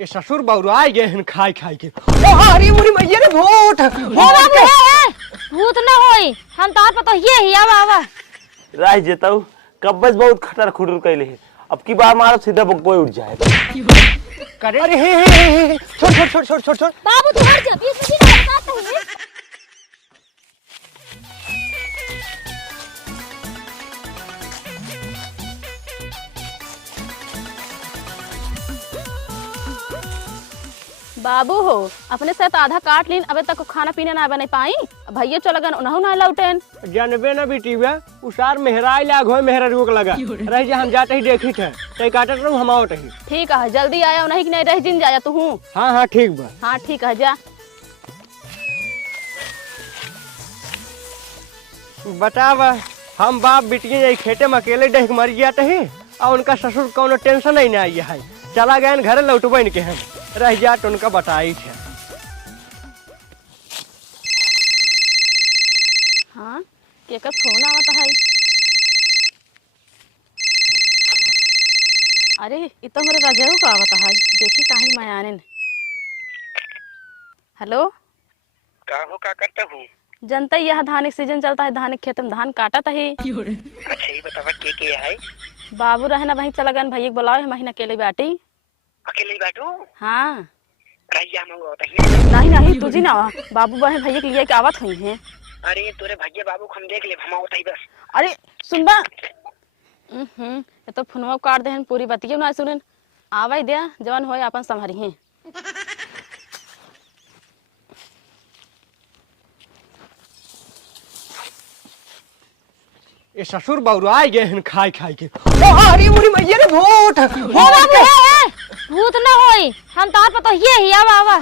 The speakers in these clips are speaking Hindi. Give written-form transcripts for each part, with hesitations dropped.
ये ससुर बौरा गए हैं खाई खाई के। अरे मुरी मैया रे भूत भूत न होई हम तार पर तो ये ही आवा राह जेताऊ कब्बज बहुत खटर खुटर कैले है। अब की बार मारो सीधा बकोई उठ जाएगा। करे अरे हे छोड़ छोड़ छोड़ छोड़ छोड़ छोड़ बाबू तू हट जा बीच में बताता हूं मैं। बाबू हो अपने साथ आधा काट लीन अबे तक खाना पीना ना बने पाई भैया चल गन उनहु ना लौटेन जानबे ना बेटी बे उसार मेहराई लाग होय मेहरा रोक लगा रह जा हम जाते ही देखी थे तई काटत रहू हम आवत ही। ठीक है जल्दी आया नहीं कि नहीं रह जिन जाया तू हूं। हां ठीक बा। हां ठीक है जा बताव हम बाप बिटिया यही खेते में अकेले डह मर गया ही और उनका ससुर कोनो टेंशन नहीं ना आई है चला गए घर लौटबन के हैं रह जाट उनका बताई थे। हाँ केकर फोन आवता है। अरे ये तो मेरे राजाऊ का आवता है देखी कहीं मायाने। हेलो का हो का करता हूँ जनता यह धान के सीजन चलता है धान के खेत में धान काटा था ही। अच्छा ये बतावा के है बाबू रहना वहीं चला गया भैया बुलाओ महीना अकेले बैठी अकेले बैठू हाँ रैया मंगो होता नहीं नहीं तुझी ना बाबू बहन भैया के लिए की आवत हुई है। अरे तोरे भैया बाबू हम देख ले हम होता ही बस। अरे सुनबा ये तो फोनवा काट दे पूरी बतिया ना सुनन आवाई दे जवन होए अपन संभरी है। ये ससुर बौरा गए हैं खाई खाई के। अरे मुरी मैया रे भूत भूत न होई हम तार पर तो ये ही आवा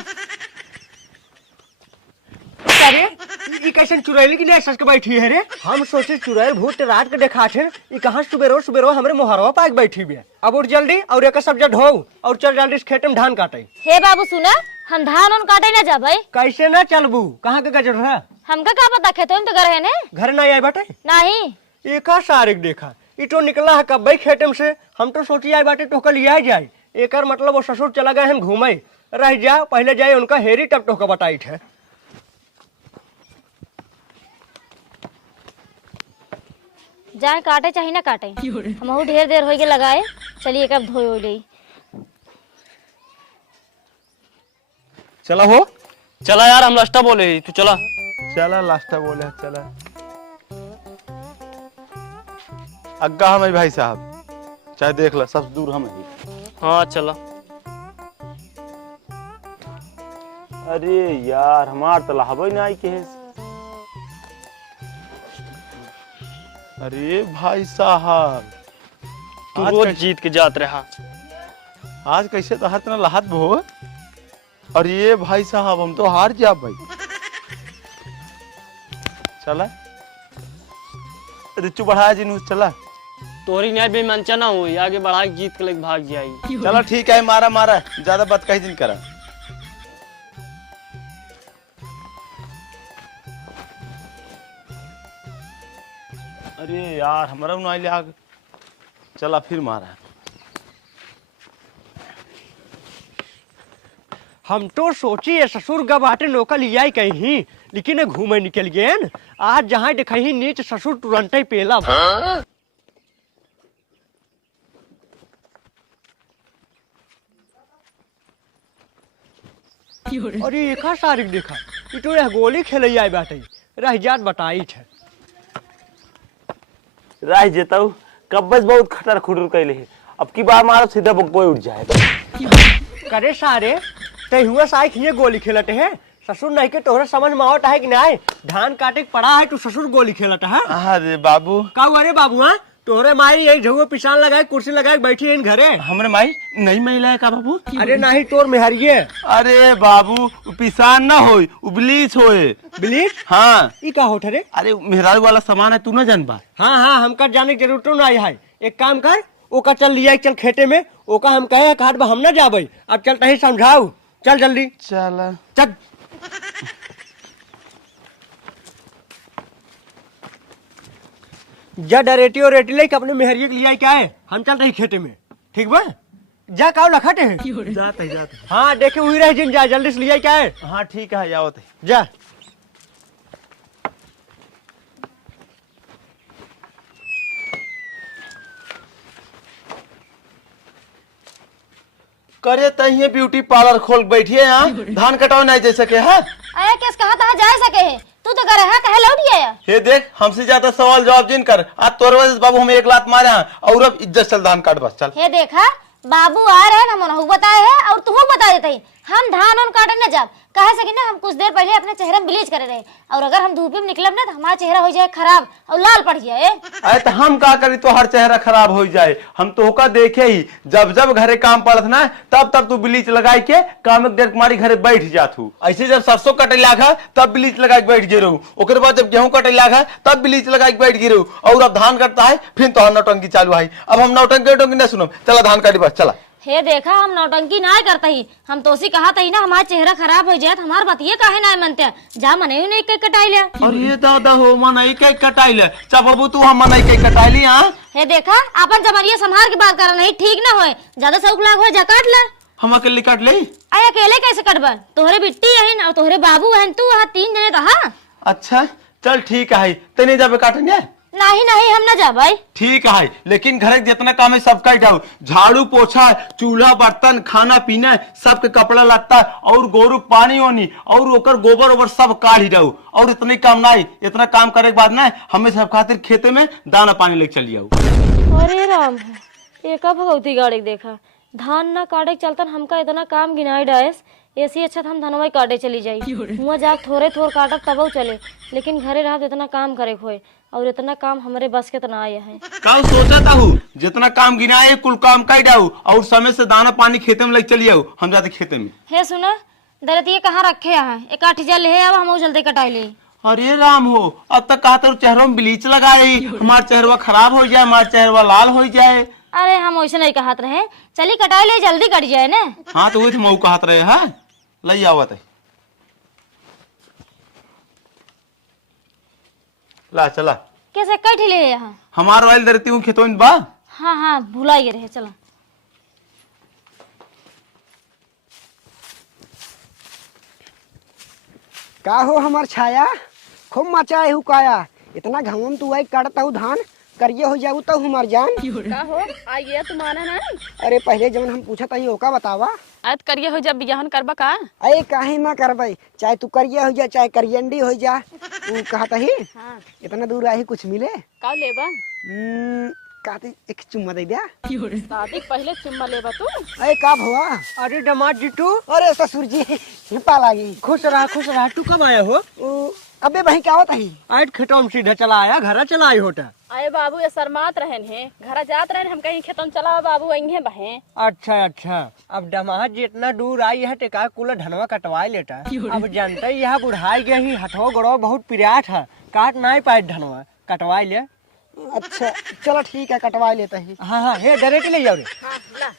अरे ये कैसे चुड़ैल की नहीं सच के बैठी है रे हम सोचे चुड़ैल भूत रात के देखा थे ये कहां सुबेरो हमरे मोहरवा पाक बैठी भी है। अब उठ जल्दी और एक सब्जा ढो और चल जल्दी इस खेत में धान काटे। हे बाबू सुना हम धान उन काटे ना जाबे कैसे ना चलबू कहां के गजर है हमका का पता खेत में तो घर है ने घर नहीं आए बाटे नहीं एक सारिक देखा ये तो निकला है कब खेतम से हम तो सोची आए बाटे तो कल लिया जाए एकर मतलब वो ससुर चला गए हैं घूमे रह जा पहले जाए उनका हेरी टप टोका बताई थे। जाए काटे चाहे ना काटे हम ढेर देर हो गए लगाए चलिए कब धोए हो गई। चला हो चला यार हम लास्टा बोले तू चला चला लास्टा बोले चला अग्गा हम भाई साहब चाहे देख ला सब दूर हम ही। हाँ चला। अरे यार हमार तो लाहबे नहीं आई के अरे भाई साहब तू रोज जीत के जात रहा आज कैसे तो हर तना लाहत भो और ये भाई साहब हम तो हार जा भाई। चला रिचू बढ़ाया जिनू चला तोरी न्याय बेमंचा ना हुई आगे बढ़ा के जीत के लेके भाग जाई। चलो ठीक है मारा मारा ज्यादा बात कहीं दिन करा। अरे यार हमारा नहीं ले आग चला फिर मारा। हम तो सोची ससुर गबाटे नौका लिया कहीं लेकिन घूमे निकल गए आज जहाँ देखी नीच ससुर तुरंत ही पेला। अरे एक सारिक देखा ये तो गोली खेले आई बाटे रह जात बताई थे। राह जेताऊ कब्बज बहुत खटर खुटर कैले है। अब की बार मारो सीधा बकोई उठ जाएगा। करे सारे ते हुआ साइक ये गोली खेलते है ससुर नहीं के तोहरा समझ में आवत है कि नहीं धान काटे के पड़ा है तू ससुर गोली खेलता है। अरे बाबू का अरे बाबू हाँ तोहरे माई यही झुआ पिछान लगाए कुर्सी लगाए बैठी है इन घरे हमरे माई नहीं महिला है का बाबू। अरे नहीं तोर मेहरिए। अरे बाबू पिसान ना होई उबलीच होए ब्लीच हाँ ई का होठ रे। अरे मेहरारू वाला सामान है तू ना जान पा। हाँ हाँ हमका जाने की जरूरत नहीं है एक काम कर ओका चल लिया चल खेते में ओका हम कहे काट हम ना जाबे अब चल तही समझाऊ चल जल्दी चल चल। जा डरेटी और रेटी लेके अपने मेहरिए के लिए क्या है हम चल रही खेते में ठीक बा। जा काऊ लखट है जाते ही जाते हाँ देखे हुई रह जिन जा जल्दी से लिया क्या है ही। हाँ ठीक है जाओ ते। जा करे तही ब्यूटी पार्लर खोल बैठिए यहाँ धान कटाओ नहीं जैसे के है। अरे किस कहा था जा सके है तू तो करे है कहे लौट गया हे देख हमसे ज्यादा सवाल जवाब जिन कर आज तोर वजह से बाबू हमें एक लात मारे हैं और अब इज्जत चल धान काट बस चल। हे देखा बाबू आ रहे ना मनहू बताए है और तू बता देते ही हम धान उन काटे न जाब कहे सके ना हम कुछ देर पहले अपने चेहरे में ब्लीच करे रहे और अगर हम धूप में निकलब ना तो हमारा चेहरा हो जाए खराब और लाल पड़ जाए। अरे तो हम का करी तो हर चेहरा खराब हो जाए हम तो होका देखे ही जब जब घरे काम पड़त ना तब तब तू ब्लीच लगाई के काम एक देर तुम्हारी घरे बैठ जात हूँ। ऐसे जब सरसों कटे लागा तब ब्लीच लगा के बैठ गे रहू ओकर बाद जब गेहूं कटे लागा तब ब्लीच लगा के बैठ गे रहू और अब धान कटता है फिर तो नौटंकी चालू है। अब हम नौटंकी न सुनो चला धान काटी बस चला। हे देखा हम नौटंकी ना करता ही हम तो उसी कहा था ही ना हमारा चेहरा खराब हो जाए हमार बतिये काहे ना मनते जा मने नहीं कई कटाई ले। और ये दादा हो मनई के कटाई ले चा बाबू तू हम मनई के कटाई ली। हाँ हे देखा अपन जमरिया संभाल के बात कर नहीं ठीक ना होए ज्यादा शौक लाग हो जा काट ले। हम अकेले काट ले अरे अकेले कैसे कटबन तोहरे बिट्टी है और तोहरे बाबू है तू वहाँ 3 जने रहा। अच्छा चल ठीक है तेने जाबे काटेंगे नहीं नहीं हम ना जा भाई। ठीक है लेकिन घर जितना काम है सबका ही जाओ झाड़ू पोछा चूल्हा बर्तन खाना पीना सबके कपड़ा लगता और गोरु पानी होनी और ओकर गोबर ओबर सब काढ़ ही जाओ और इतने काम नहीं इतना काम करे के बाद ना हमें सब खातिर खेते में दाना पानी लेके चली जाओ। अरे राम एक भगवती गाड़ी देखा धान ना काटे के चलतन हमका इतना काम गिनाई डायस ऐसी अच्छा हम धनवा काटे चली जाई हुआ जा थोड़े थोड़ काटब तब चले लेकिन घरे रहा इतना काम करे खोए और इतना काम हमारे बस के तना आया है। कल सोचा था हूँ जितना काम गिनाए कुल काम कर जाऊ और समय से दाना पानी खेते में लेके चली जाऊ हम जाते खेते में। हे सुना दरतिये कहाँ रखे है एक आठ जल है अब हम जल्दी कटाई ले। अरे राम हो अब तक कहा तो चेहरों में ब्लीच लगाई हमारा चेहरा खराब हो जाए हमारा चेहरा लाल हो जाए। अरे हम वैसे नहीं कहत रहे चली कटाई ले जल्दी कट जाए ना। हाँ तो वही तो मऊ कहत रहे है लई आवत है ला चला कैसे कट ले यहाँ हमार वाइल दरती हूँ खेतों में बा। हाँ हाँ भुला ही रहे चला। का हो हमार छाया खूब मचाए हु काया इतना घाम तू आई काटता हूँ धान करिए हो जाऊ तो हमार जान का हो आ गया तुम्हारा ना अरे पहले जब हम पूछा था ओका बतावा आज करिए हो जब बियाहन करबा का अरे काहे ना करबई चाहे तू करिए हो जा चाहे करियंडी हो जा तू कहता ही हाँ इतना दूर आई कुछ मिले का लेबा कहती एक चुम्मा दे दिया शादी पहले चुम्मा लेबा तू अरे का भवा अरे दमाद जीतू अरे ससुर जी पा लागी खुश रहा तू कब आया हो अबे बही क्या होता ही आज खेतों में सीधा चला आया घर चला आई होता। अरे बाबू ये शर्मात रहन है घर जात रहन हम कहीं खेतन चला बाबू अइहे बहे। अच्छा अब दमाद जी इतना दूर आई है टेका कुल धनवा कटवाई लेता अब जानते ही यहाँ बुढ़ाई गया ही हथो गड़ो बहुत पिरात है काट नहीं पाए धनवा कटवाई ले। अच्छा चलो ठीक है कटवा लेता ही। हाँ हे डायरेक्ट ले जाओ रे। हाँ ला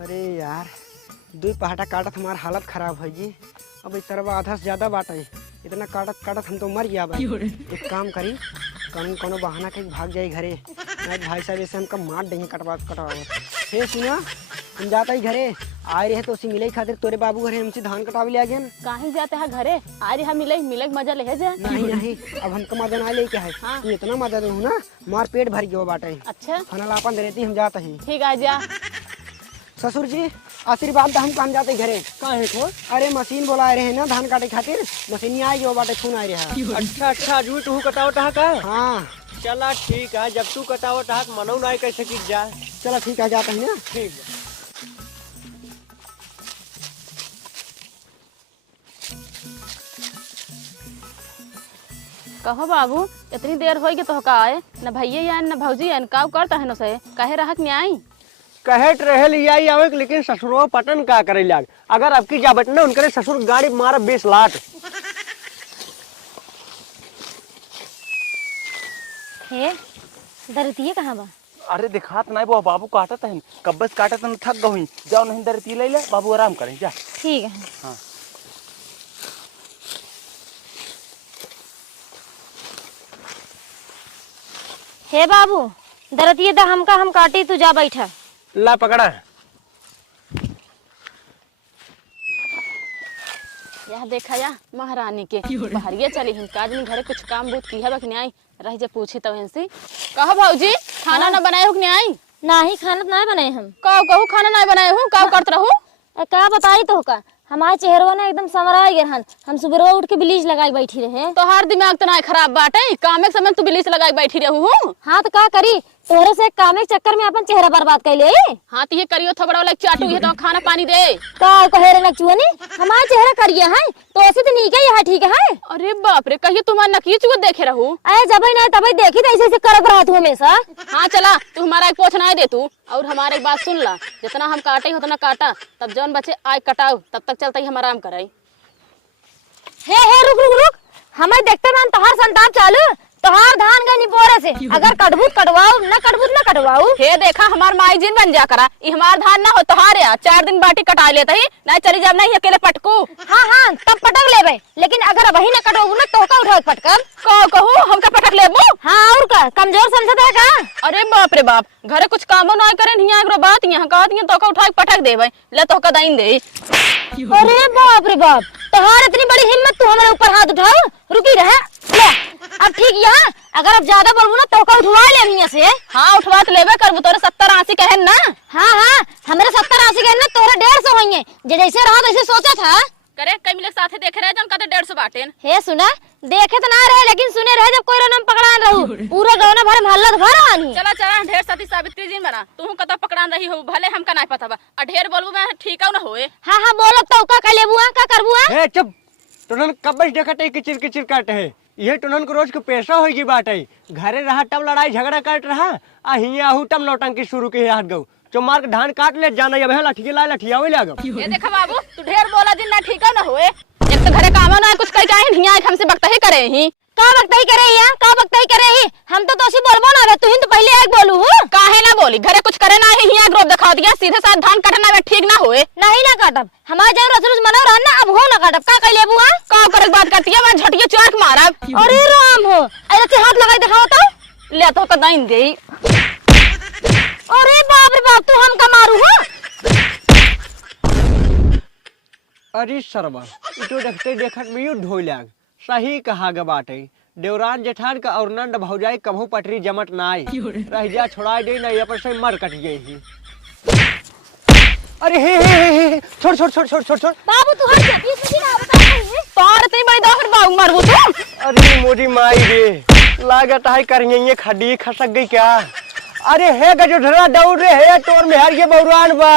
अरे यार दो पहाटा काटत हमार हालत खराब है जी अब इस तरह आधा से ज्यादा बात है इतना काटत काटत हम तो मर गया भाई। एक काम करी कोनो बहाना के भाग जाए घरे आज भाई साहब ऐसे हमका मार देंगे कटवा हे सुना हम जाता ही घरे आए रहे तो उसी मिले खातिर तोरे बाबू घरे हमसे धान कटावे ले आ गए कहीं जाते हैं घरे आ रही मिले मजा ले जा। नहीं अब हमको मदन आए ले क्या है हाँ। तू इतना मदद हूँ ना मार पेट भर गया बाटे अच्छा खाना लापन दे रही हम जाता ही। ठीक आ जा ससुर जी आशीर्वाद हम काम जाते घरे काहे को अरे मशीन बोला रहे ना धान काटे खातिर मशीन आई जो बाटे खून आ रहा। अच्छा जू तू कटावत है का। हाँ चला ठीक है जब तू कटावत है मनो नहीं कैसे गिर जाए। चलो ठीक है जाता है ना। ठीक है। कहो बाबू इतनी देर होई के तो का आए न भैया या न भौजी या का करता है न से काहे रहत में आई कहे रहे लिया आवे लेकिन ससुरो पटन का करे लाग अगर आपकी जाबट ना उनके ससुर गाड़ी मारा 20 लाख। हे दरतिये कहाँ बा? अरे दिखात नहीं वो बाबू काटत है, कब्बस काटत न थक गई। जाओ नहीं दरती ले ले, बाबू आराम करें जा। ठीक है। हाँ। हे बाबू दरतिये दा हमका, हम काटी, तू जा बैठा। ला पकड़ा। यह देखा या महारानी के बाहरिया चली हिन काज में घरे कुछ काम बहुत की है बक न्याय रह जे पूछी तो इनसे कहा भाऊजी खाना ना बनाए हो कि न्याय ना ही खाना ना बनाए हम। कहू खाना ना बनाए हूँ का करत रहूं का बताई तो का हमारे चेहरों ने एकदम समराई गए हन। हम सुबह उठ के ब्लीच लगाई बैठी रहे। तो हर दिमाग तो ना खराब बाटे काम के समय तू बिलीच लगाई बैठी रहू हूँ। हाँ तो का करी, तोहरे से काम के चक्कर में अपन चेहरा बर्बाद कर ले। हाँ तो ये करियो थोड़ा वाला चाटू ये तो खाना पानी दे का कहेरे नचुअनी हमारा चेहरा करिए है तो ऐसे तो नहीं है ठीक है। अरे बाप रे कहियो तुम्हारा नकिए चुआ देखे रहू अरे जब ही नहीं तब देखी तो ऐसे करत रहा तू हमेशा। हाँ चला तू हमारा एक पोछ ना दे तू और हमारे एक बात सुन ला जितना हम काटे उतना काटा तब जौन बचे आय कटाओ तब तक चलता ही हम आराम कराई। हे रुक रुक रुक हमें देखते मान तोहार संताप चालू तोहार धान गई निपोरे से अगर कटबूत कटवाओ न कटबूत न कटवाओ। हे देखा हमार माई जिन बन जा करा ई हमार धान ना हो तोहारे 4 दिन बाटी कटा लेते ही नहीं चली जब नहीं अकेले पटकू। हाँ हाँ तब पटक लेबे लेकिन अगर वही न कटोबू न तो का उठाओ पटकब कहू हमका पटक लेबू। हाँ और का कमजोर समझता है का। अरे बाप रे बाप घरे कुछ कामो ना करे हिया एकरो बात यहाँ कहत तो का उठा के पटक देबे ले तो का दाइन दे। अरे बाप रे बाप तोहार इतनी बड़ी हिम्मत तू हमारे ऊपर हाथ उठाओ। रुकी रहे ले अब ठीक यहाँ अगर अब ज्यादा बोलबू ना तो का उठवा ले हिया से। हाँ उठवा तो लेबे करबू तोरे 70-80 कहन ना। हाँ हाँ हमारे 70-80 कहन ना तोरे 150 होंगे जे जैसे रहा वैसे सोचा था। करे कई मिले साथे देखे रहे जन कहते 150 बाटेन। हे सुना देखे तो ना रहे लेकिन सुने रहे जब कोई रनम पकड़ान रहू पूरा गौना भरे महल्ला भर आनी। चला चला ढेर साथी सावित्री जी बना तू कत पकड़ान रही हो भले हमका नहीं पता बा आ ढेर बोलबू मैं ठीक ना होए। हाँ हाँ बोलो तो का लेबुआ का करबुआ। हे चुप टुनन कब्बस देखते किचिर किचिर काटे है ये टुनन को रोज के पैसा होगी बाटे घरे रहा तब लड़ाई झगड़ा काट रहा आ हिया हूँ तब नौटंकी शुरू के हाथ गऊ जो मार के धान काट ले जाना अब लठिया ला लठिया ले गो। ये देखा बाबू तू ढेर बोला दिन ना ठीक ना होए एक तो घरे काम ना कुछ कई काहे हिया हमसे बकता ही करे ही का बकता ही करे या का बकता ही करे ही हम तो तोसी बोलबो ना तू ही तो पहले एक बोलू काहे ना बोली घरे कुछ करे ना हिया ग्रोप दिखा दिया सीधे साथ धान काटना में ठीक ना होए। नहीं ना काटब हमारे जब रोज मनो रहन ना अब हो ना काटब का कह लेबुआ का करे बात करती है मैं झटिया चाक मारब। अरे राम हो ऐसे हाथ लगाई दिखाओ तो ले तो दाइन दे। अरे बाप रे बाप तू हमका मारू हो। अरे सरवा इतो देखते देखत में यू ढोई लाग सही कहा ग बाटे देवरान जेठान का और नंद भौजाई कभू पटरी जमट नाई रह जा छोड़ा दे नहीं अपन से मर कट गई। अरे हे छोड़ छोड़ छोड़ छोड़ छोड़ छोड़ बाबू तू हट जा बीच में ना बता है तोर इतनी बड़ी दाखर बाबू मारबू तू। अरे मोदी माई रे लागत है करिए खड्डी खसक गई क्या। अरे हे गजो ढरा दौड़ रे है तोर में हर ये बौरान बा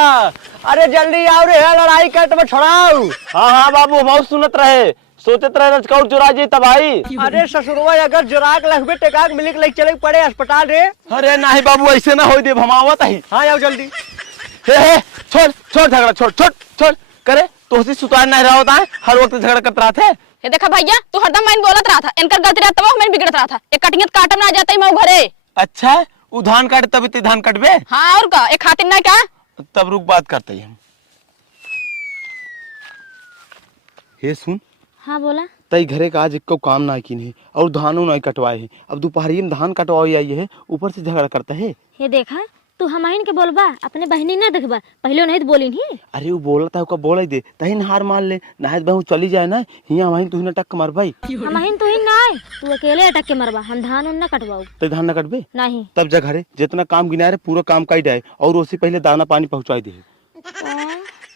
अरे जल्दी आओ रे है लड़ाई कट में छोड़ाओ। हाँ हाँ बाबू बहुत सुनत रहे सोचत रहे रजकौर चुरा जी तब आई। अरे ससुरवा अगर जोराक लगबे टेकाक मिलिक ले चले पड़े अस्पताल रे। अरे नहीं बाबू ऐसे ना हो दे भमावत ही। हाँ आओ जल्दी। हे छोड़ छोड़ झगड़ा छोड़ छोड़ छोड़ करे तो सुतार नहीं रहा होता है हर वक्त झगड़ा करते रहते हैं। ये देखा भैया तू हरदम मैंने बोलत रहा था इनकर गलती रहता वो मैंने बिगड़त रहा था एक कटिंग काटम ना जाता ही मैं घरे। अच्छा वो धान काटे तब इतने धान कटबे। हाँ और का एक खातिर ना क्या तब रुक बात करते हैं हम। हे सुन हाँ बोला तई घरे का आज एक काम ना की नहीं और धानों नहीं कटवाए है अब दोपहरी में धान कटवाई आई है ऊपर से झगड़ा करता है। ये देखा तू हमाइन के बोलबा अपने बहनी ना देखबा पहले नहीं तो बोली नहीं। अरे वो बोला था उसका बोल दे तही हार मान ले नहायत बहू चली जाए ना हिया वहीं तू टक मार भाई हमाइन तू ही ना आए तू अकेले अटक के मरबा हम धान उन ना कटवाऊ तो धान न कटबे नहीं तब जा घरे जितना काम गिना रहे पूरा काम कर जाए और उससे पहले दाना पानी पहुँचाई दे।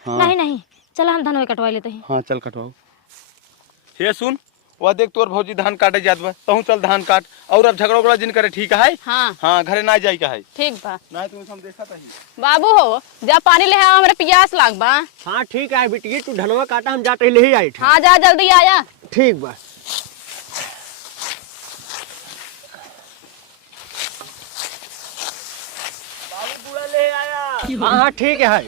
नहीं नहीं चलो हम धान कटवा लेते हैं। हाँ चल कटवाओ। हे सुन वह देख तोर भौजी धान काटे जात बा तहू चल धान काट और अब झगड़ा उगड़ा जिन करे ठीक है। हाँ हाँ घरे ना जाई का है ठीक बा ना तुम हम देखा था बाबू हो जा पानी ले आओ हमरे पियास लाग बा। हाँ ठीक है बिटिया तू धनवा काटा हम जाते ले ही आई थे। हाँ जा जल्दी आया। ठीक बा। बाबू पूरा ले आया। हाँ हाँ ठीक है।